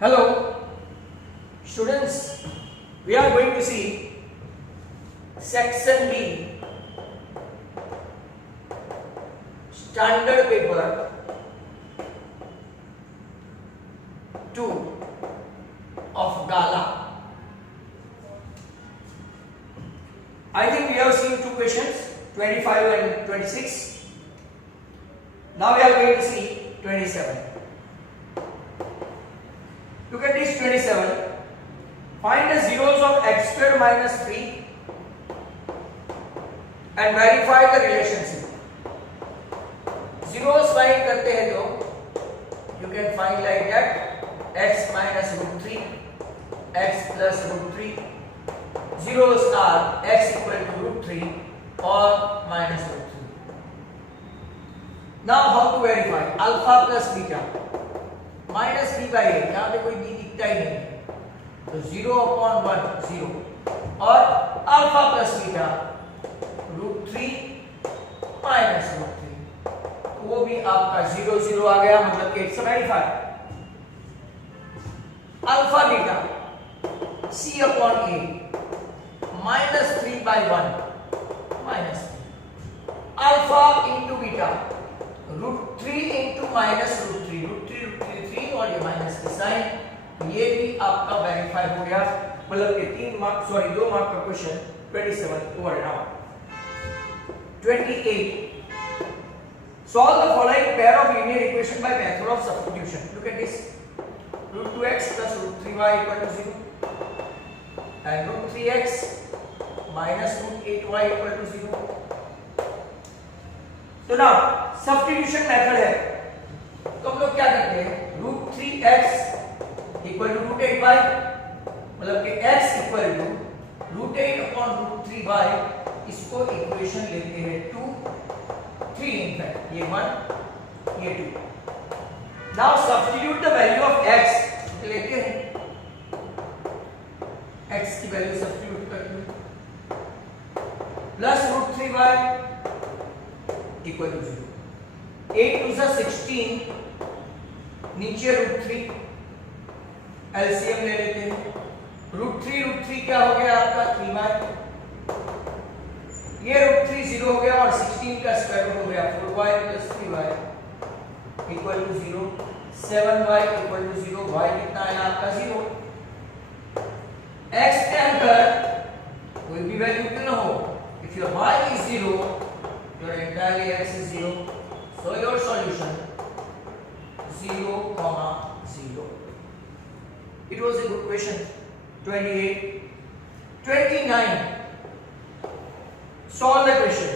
Hello, students. We are going to see section B, standard paper 2 of Gala. I think we have seen two questions, 25 and 26. Now we are going to see 27. Look at this 27. Find the zeros of x square minus 3 and verify the relationship. Zeros find करते हैं तो you can find like that x minus root 3, x plus root 3. Zeros are x equal to root 3 or minus root 3. Now how to verify? Alpha plus beta. Minus b by a, यहाँ पे कोई B दिखता ही नहीं है, तो 0/1 0 और alpha plus beta root 3 minus root 3, तो वो भी आपका 0 0 आ गया, मतलब कि 195. Alpha beta c/a minus 3/1 minus alpha into beta root 3 into minus root 3, root 3 और ये माइनस की साइन, तो ये भी आपका वेरीफाई हो गया, मतलब कि 2 मार्क का question 27 over now. 28. Solve the following pair of linear equation by method of substitution. Look at this. Root 2x plus root 3y equal to 0 and root 3x minus root 8y equal to 0. तो ना substitution method है, तो हम लोग क्या करते हैं, root 3x equal to root 8y, मतलब कि x equal to root 8 upon root 3y, इसको इक्वेशन लेते हैं 2 3 इनफैक्ट, ये 1 ये 2. Now substitute the value of x, लेते हैं x की वैल्यू सब्स्टिट्यूट करते हैं, plus root 3y equal to 0. 8 2 16, नीचे रूट 3, एलसीएम ले लेते हैं. रूट 3 क्या हो गया आपका 3y, ये रूट 3 0 हो गया और 16 का स्क्वायर रूट हो गया 4y plus 3y equal to 0. 7y equal to 0. y कितना है आपका 0. x के अंदर कोई भी वैल्यू क्यों ना हो, if your y is 0, your entirely x is 0, so your solution 0, 0. It was a good question. 28. 29. Solve the question.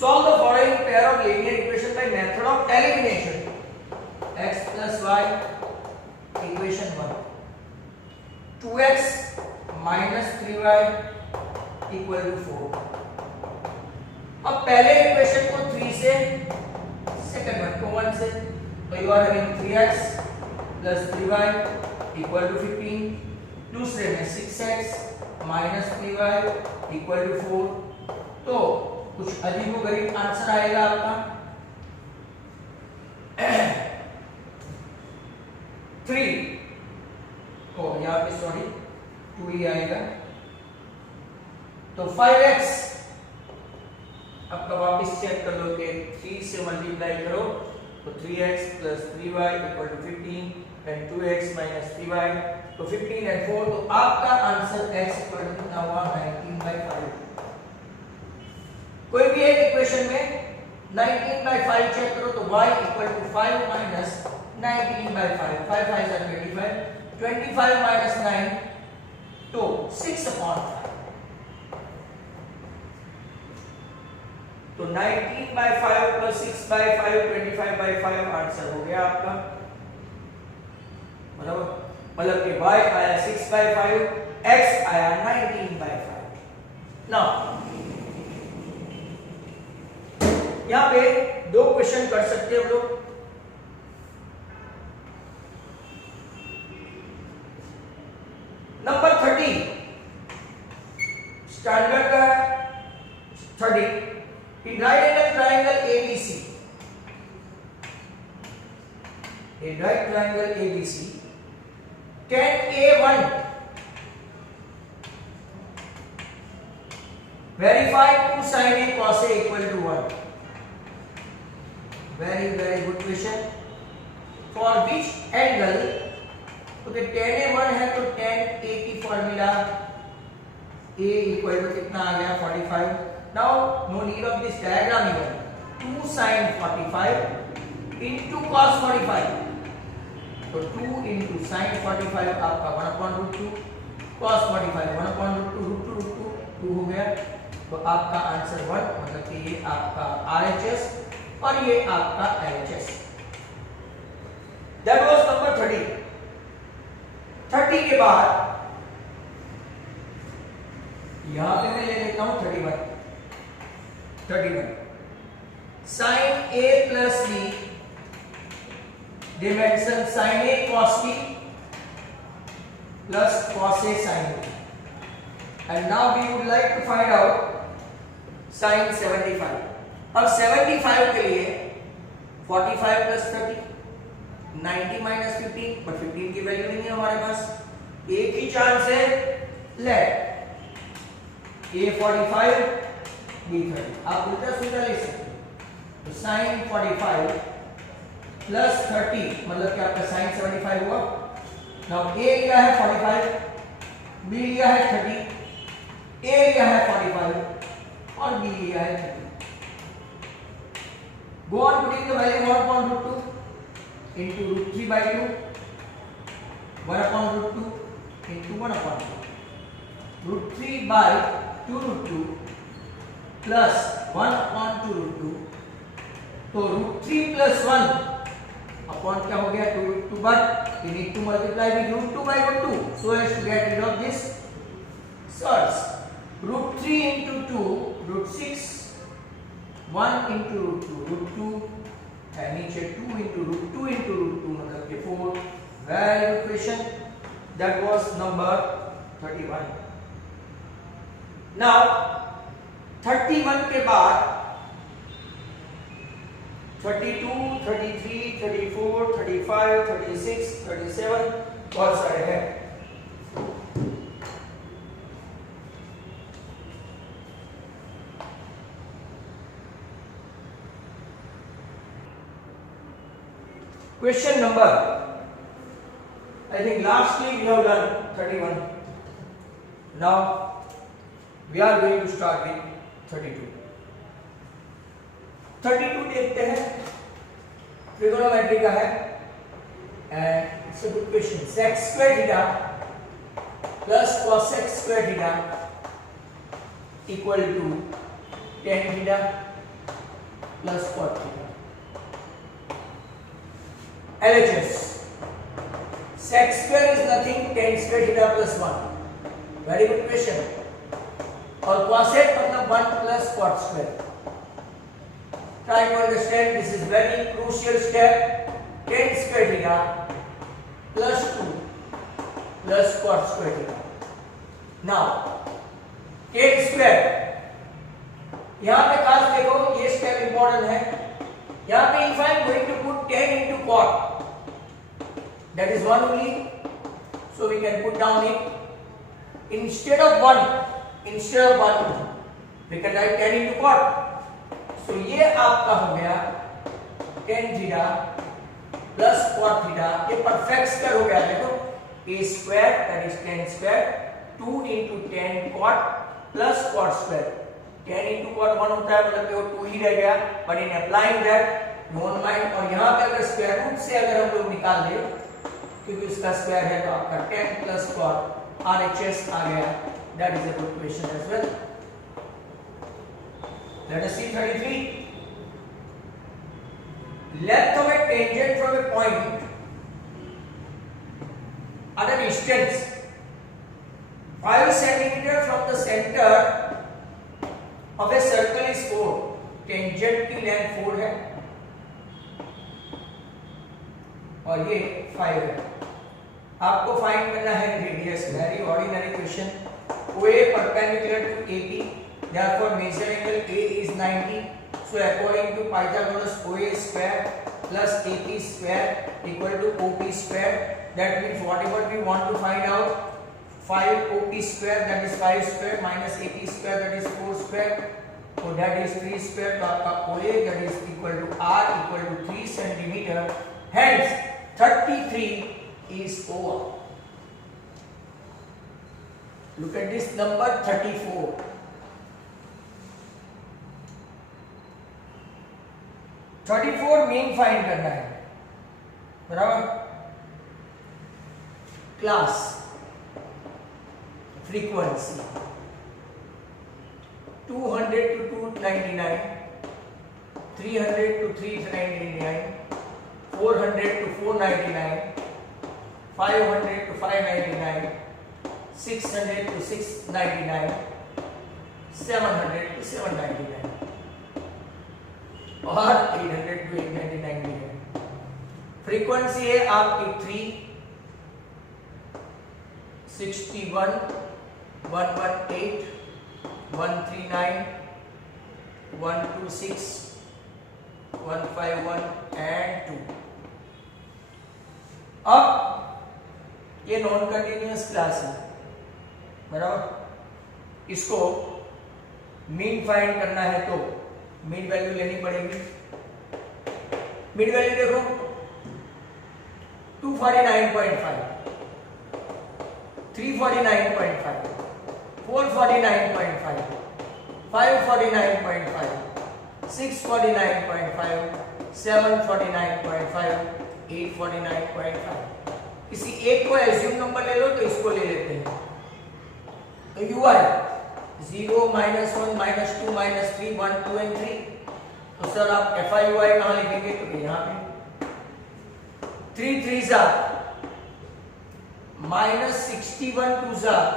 Solve the following pair of linear equation by method of elimination. X plus y equation 1. 2x minus 3y equal to 4. अब पहले equation को 3 से, second one को 1 से, तो you are having 3x plus 3y equal to 15. दूसरे में 6x minus 3y equal to 4. तो कुछ अजीबोगरीब आंसर आएगा आपका 3, ओ यहाँ पे सॉरी 2 ही आएगा, तो 5x आपका वापस चेक कर लो कि 3 से मल्टीप्लाई करो तो 3x plus 3y equal to 15 and 2x minus 3y, तो 15 एंड 4, तो आपका आंसर x इक्वल टू कितना हुआ 19/5. कोई भी एक इक्वेशन में 19/5 चेक करो तो y equal to 5 minus 19/5, 5 5 are 25, 25 minus 9, तो 6/5, तो 19/5 प्लस 6/5 25/5 आंसर हो गया आपका, मतलब कि y आया 6/5, x आया 19/5. नाउ यहां पे 2 क्वेश्चन कर सकते हैं हम लोग. नंबर 30 स्टैंडर्ड का 30. In right angle triangle ABC, a right triangle ABC, tan A1, verify 2 sin A cos A equal to 1. Very good question. For which angle, तो tan A1 है तो tan A की फॉर्मूला A equal to कितना आ गया 45. Now no need of this diagram even. 2 sin 45 into cos 45. तो 2 into sin 45 आपका 1/√2, cos 45 1/√2, √2 हो गया. तो आपका आंसर 1, मतलब कि ये आपका RHS और ये आपका LHS. That was number 30. 30 के बाद यहां पे मैं ले लेता हूं 31. sin A plus B dimension sin A cos B plus cos A sin B. And now we would like to find out sin 75. अब 75 के लिए 45 plus 30, 90 minus 15, but 15 की वैल्यू नहीं है हमारे पास. एक ही चांस है, लेट A 45 B 30. आप उल्टा सीधा ले सकते हो. तो sin 45 plus 30 मतलब कि आपका sin 75 हुआ. नाउ A लिया है 45, B लिया है 30, A लिया है 45 और B लिया है 30. Go on putting the value 1/√2 into √3/2, 1/√2 into 1/2. √3 by 2√2 plus 1/2√2. तो √3 plus 1 upon क्या हो गया 2√2, but we need to multiply with √2 by √2 so as to get rid of this surds. √3 into 2 √6, 1 into √2 and नीचे 2 into √2 into √2 मतलब कि 4. Very good question. That was number 31. Now 31 के बाद 32, 33, 34, 35, 36, 37 बहुत सारे हैं. Question number, I think lastly we have done 31. Now we are going to start with 32. 32 देखते हैं, ट्रिगोनोमेट्री का है and it's a good question. Sec square theta plus cosec square theta equal to tan theta plus cot theta. LHS. Sec square is nothing, tan square theta plus 1. Very good question. और cosec मतलब 1 plus cot square. Try to understand, this is very crucial step. Tan square theta plus 2 plus cot square theta. Now tan square, यहाँ पे खास देखो, ये step important है. यहाँ पे if I am going to put tan into cot, that is 1 only, so we can put down it instead of 1, we can write tan into cot. So ये आपका हो गया tan theta plus cot theta. ये perfect square हो गया. देखो a square that is tan square 2 into tan cot plus cot square. tan into cot 1 होता है मतलब कि वो 2 ही रह गया. But in applying that don't mind. और यहाँ पे अगर स्क्वायर रूट से अगर हम लोग निकाल ले, क्योंकि उसका स्क्वायर है, तो आपका tan plus cot RHS आ गया. That is a good question as well. Let us see 33. Length of a tangent from a point at a distance 5 centimeter from the center of a circle is 4. Tangent की length 4 है और ये 5 है. आपको find करना है radius. Very ordinary question. OA perpendicular to AP, therefore measure angle A is 90. So according to Pythagoras, OA square plus AP square equal to OP square. That means whatever we want to find out, 5 OP square that is 5 square minus AP square that is 4 square. So that is 3 square. तो आपका OA that is equal to R equal to 3 centimeter. Hence 33 is over. Look at this number 34. 34 mean find करना है, बराबर. Class frequency 200 to 299, 300 to 399, 400 to 499, 500 to 599, 600 to 699, 700 to 799 और 800 to 899 भी है. Frequency है आपकी 3, 61, 118, 139, 126, 151 and 2. अब ये नॉन कंटिन्यूअस क्लास है, बराबर. इसको मीन फाइंड करना है तो मीन वैल्यू लेनी पड़ेगी. मीन वैल्यू देखो 249.5, 349.5, 449.5, 549.5, 649.5, 749.5, 849.5. किसी एक को एज्यूम नंबर ले लो तो इसको ले लेते हैं. तो UI 0, -1, -2, -3, 1, 2 and 3. तो सर आप FIUI कहाँ लिखेंगे? तो यहाँ पे 3 3s are -61 2s are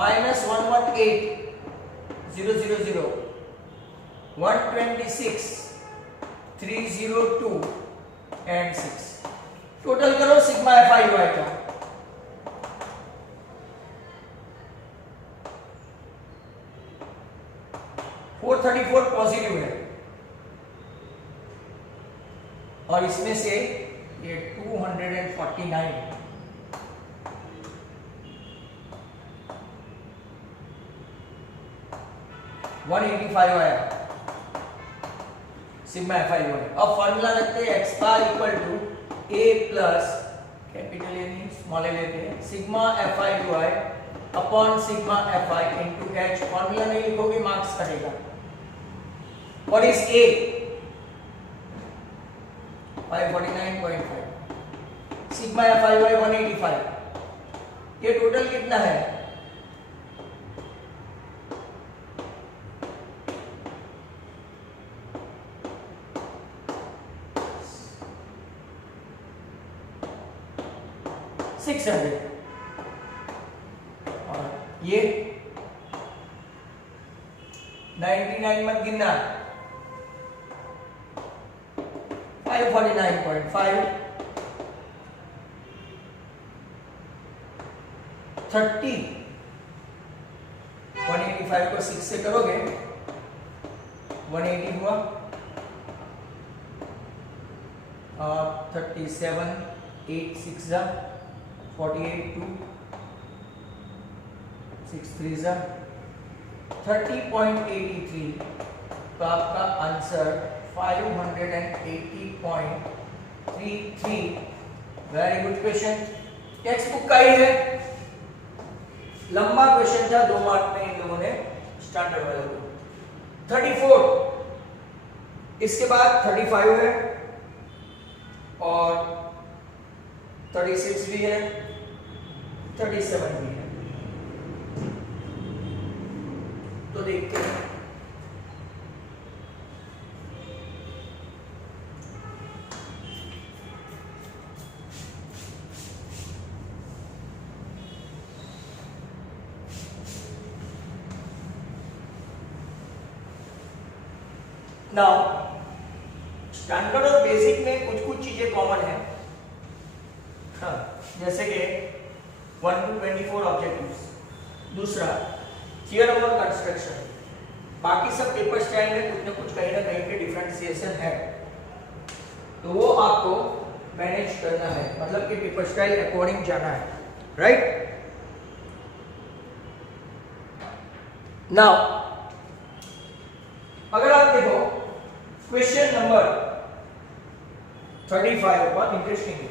-118 000 126 302 and 6. Total करो सिग्मा FIUI का. 434 पॉजिटिव है और इसमें से ये 249 185 आया सिग्मा FIUI. अब फॉर्मूला रखते हैं x bar equal to a plus capital A नहीं स्मॉल ए लेते हैं sigma FIUI upon sigma FI into h. Formula नहीं लिखोगे मार्क्स कटेगा. What is A? 549.5. सिग्मा FIUI 185. ये टोटल कितना है? $600. और ये 99 मत गिनना. 549.5, 30, 185 को 6 से करोगे 180 हुआ. 37, 8 6 जा 48, 2 6 3 जा 30.83. तो आपका answer 580.33. Very good question. Text book का ही है, लंबा क्वेश्चन था, 2 मार्क में इन लोगों ने स्टैंडर्ड वाले को. 34. इसके बाद 35 है और 36 भी है, 37 भी है. तो देखते हैं. नाउ स्टैंडर्ड और बेसिक में कुछ कुछ चीजें कॉमन है. हाँ, जैसे कि 1 to 24 ऑब्जेक्टिव्स. दूसरा थियरम और कंस्ट्रक्शन. बाकी सब पेपर स्टाइल में कुछ न कुछ कहीं ना कहीं पे डिफरेंशिएशन है. तो वो आपको मैनेज करना है, मतलब कि पेपर स्टाइल अकॉर्डिंग जाना है, राइट। नाउ अगर आप देखो क्वेश्चन नंबर 35, बहुत इंटरेस्टिंग है,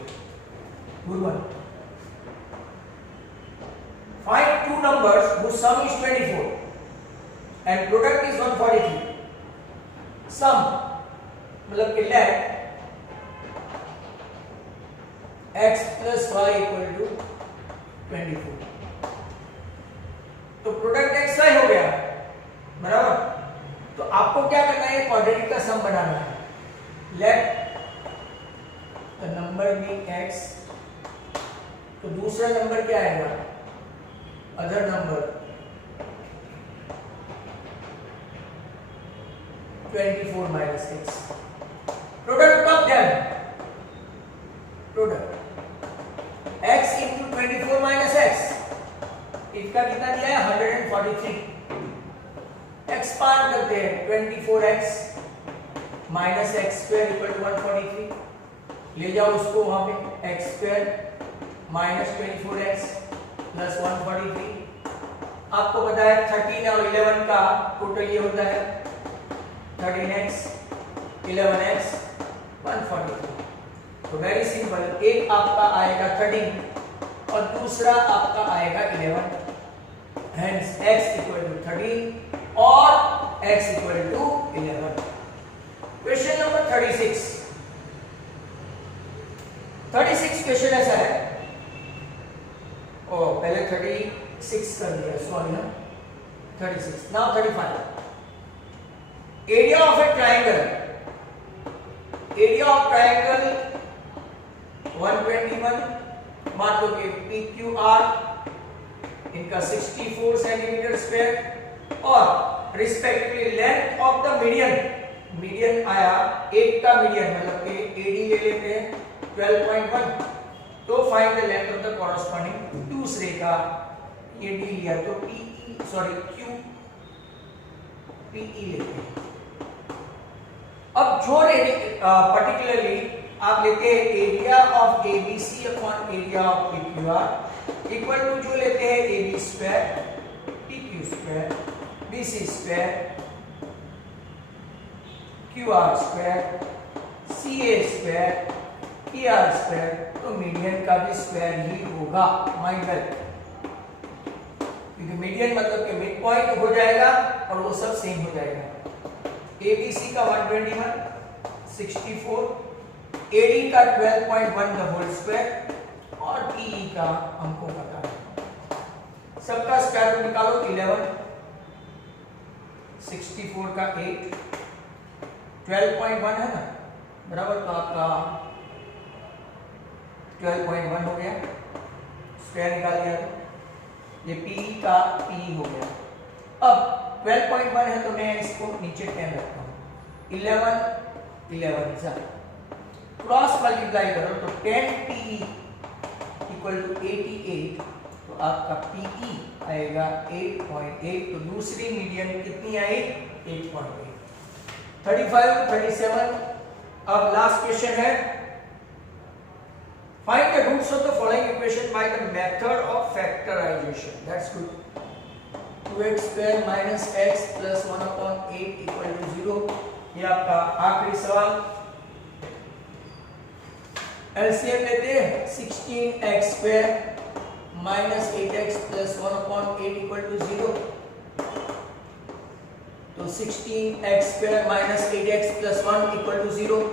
good one. Find two numbers whose sum is 24 and product is 143. Sum मतलब कि let x plus y equal to 24. तो प्रोडक्ट x y हो गया, बराबर। तो आपको क्या करना है, क्वाड्रेटिक का सम बनाना है। let the number be x, तो दूसरा नंबर क्या आएगा, other number 24 minus x. Product of them, product x into 24 minus x, इसका कितना दिया है 143। एक्सपांड करते हैं, 24x minus X square equal to 143, ले जाओ उसको वहां पे, x square minus 24x plus 143। आपको पता है 13 और 11 का टोटल ये होता है 13x 11x 143। तो वेरी सिंपल, एक आपका आएगा 13 और दूसरा आपका आएगा 11, हेंस x इक्वल टू 13 और x equal to 11। Question number 36 question ऐसा है, ओ पहले 36 कर दिया, सॉरी ना, 36। Now 35। Area of A triangle, area of triangle 121, मान लो कि PQR इनका 64 सेंटीमीटर स्क्वायर और respectively length of the median, median आया 8 का मीडियन, मतलब कि AD ले लेते हैं 12.1, तो find the length of the corresponding दूसरे का, ये D लिया तो QPE लेते हैं। अब जो पर्टिकुलरली आप लेते हैं area of ABC upon area of PQR equal to जो लेते हैं AB square PQ square BC square QR square CA square PR square, तो मीडियन का भी स्क्वायर ही होगा, माइंड वेल, क्योंकि मीडियन मतलब कि मिड पॉइंट हो जाएगा और वो सब सेम हो जाएगा। ABC का 121 64, AD का 12.1 द होल स्क्वायर और PE का हमको पता है, सबका स्क्वायर रूट निकालो, 11 64 का 8 12.1 है ना, बराबर, तो आपका 12.1 हो गया, स्क्वायर निकाल दिया, ये PE का PE हो गया। अब 12.1 है तो मैं इसको नीचे 10 रखता हूँ, 11 जा क्रॉस मल्टीप्लाई करो तो 10 PE इक्वल टू 88, तो आपका PE आएगा 8.8, तो दूसरी मीडियन कितनी आई 8.8। 35 37। अब लास्ट क्वेश्चन है, find the roots of the following equation by the method of factorization. That's good. 2x square minus x plus 1 upon 8 equal to 0. ये आपका आखिरी सवाल। LCM लेते हैं, 16x square minus 8x plus 1 upon 8 equal to 0. तो 16x square minus 8x plus 1 equal to 0.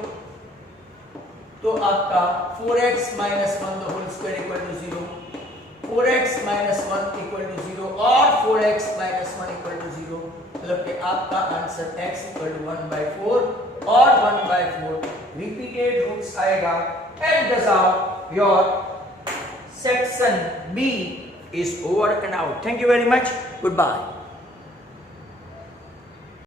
तो आपका 4x minus 1 the whole square equal to 0, 4x minus 1 equal to 0 और 4x minus 1 equal to 0, मतलब कि आपका answer x equal to 1/4 और 1/4 repeated roots आएगा, and thus out your section B is over and out. Thank you very much. Goodbye.